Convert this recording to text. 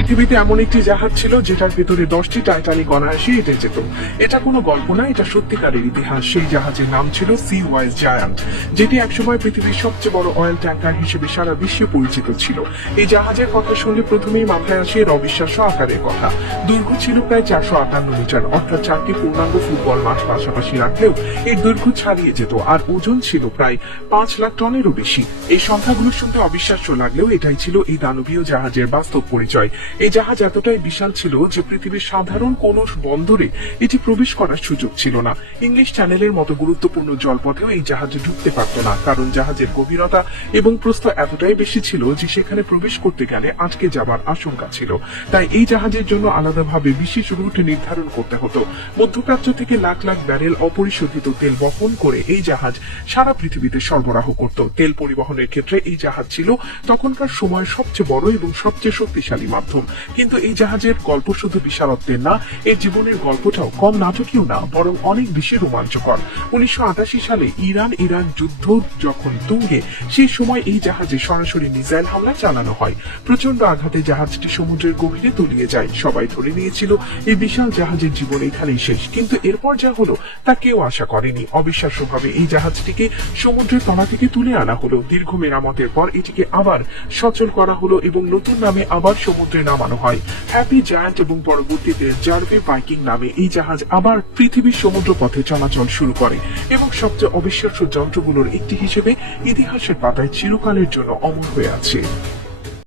পৃথিবীতে এমন একটি জাহাজ ছিল যেটার ভেতরে 10টি টাইটানিক অনায়াসে হেঁটে যেত। এটা কোনো গল্প না, এটা সত্যিকারের ইতিহাস। সেই জাহাজের নাম ছিল সি ওয়াইজ জায়ান্ট, যেটি একসময় পৃথিবীর সবচেয়ে বড় অয়েল ট্যাঙ্কার হিসেবে সারা বিশ্বে পরিচিত ছিল। এই জাহাজের কথা শুনলে প্রথমেই মাথায় আসে এর অবিশ্বাস্য আকারের কথা। দৈর্ঘ্য ছিল প্রায় 458 মিটার, অর্থাৎ 4টি পূর্ণাঙ্গ ফুটবল মাঠ পাশাপাশি রাখলেও এর দৈর্ঘ্য ছাড়িয়ে যেত, আর ওজন ছিল প্রায় 5 লাখ টনেরও বেশি। এই সংখ্যাগুলো শুনতে অবিশ্বাস্য লাগলেও এটাই ছিল এই দানবীয় জাহাজের বাস্তব পরিচয়। এই জাহাজ এতটাই বিশাল ছিল যে পৃথিবীর সাধারণ কোন বন্দরে এটি প্রবেশ করার সুযোগ ছিল না। ইংলিশ চ্যানেলের মতো গুরুত্বপূর্ণ জলপথেও এই জাহাজ ঢুকতে পারত না, কারণ জাহাজের গভীরতা এবং প্রস্থ এতটাই বেশি ছিল যে সেখানে প্রবেশ করতে গেলে আটকে যাবার আশঙ্কা ছিল। তাই এই জাহাজের জন্য আলাদাভাবে বিশেষ রুট নির্ধারণ করতে হতো। মধ্যপ্রাচ্য থেকে লাখ লাখ ব্যারেল অপরিশোধিত তেল বহন করে এই জাহাজ সারা পৃথিবীতে সরবরাহ করত। তেল পরিবহনের ক্ষেত্রে এই জাহাজ ছিল তখনকার সময়ের সবচেয়ে বড় এবং সবচেয়ে শক্তিশালী মাধ্যম। কিন্তু এই জাহাজের গল্প শুধু বিশালত্বের না, এর জীবনের গল্পটাও কম নাটকীয় না, বরং অনেক বেশি রোমাঞ্চকর। 1988 সালে ইরান ইরাক যুদ্ধ যখন তুঙ্গে, সেই সময় এই জাহাজে সরাসরি মিসাইল হামলা চালানো হয়। প্রচন্ড আঘাতে জাহাজটি সমুদ্রের গভীরে তলিয়ে যায়। সবাই ধরে নিয়েছিল এই বিশাল জাহাজের জীবন এখানেই শেষ, কিন্তু এরপর যা হলো তা কেউ আশা করেনি। অবিশ্বাস্যভাবে এই জাহাজটিকে সমুদ্রের তলা থেকে তুলে আনা হলো। দীর্ঘ মেরামতের পর এটিকে আবার সচল করা হলো এবং নতুন নামে আবার সমুদ্রে নামানো হয়, হ্যাপি জায়ান্ট, এবং পরবর্তীতে জার্ভে ভাইকিং নামে এই জাহাজ আবার পৃথিবীর সমুদ্র পথে চলাচল শুরু করে এবং সবচেয়ে অবিশ্বাস্য যন্ত্রগুলোর একটি হিসেবে ইতিহাসের পাতায় চিরকালের জন্য অমর হয়ে আছে।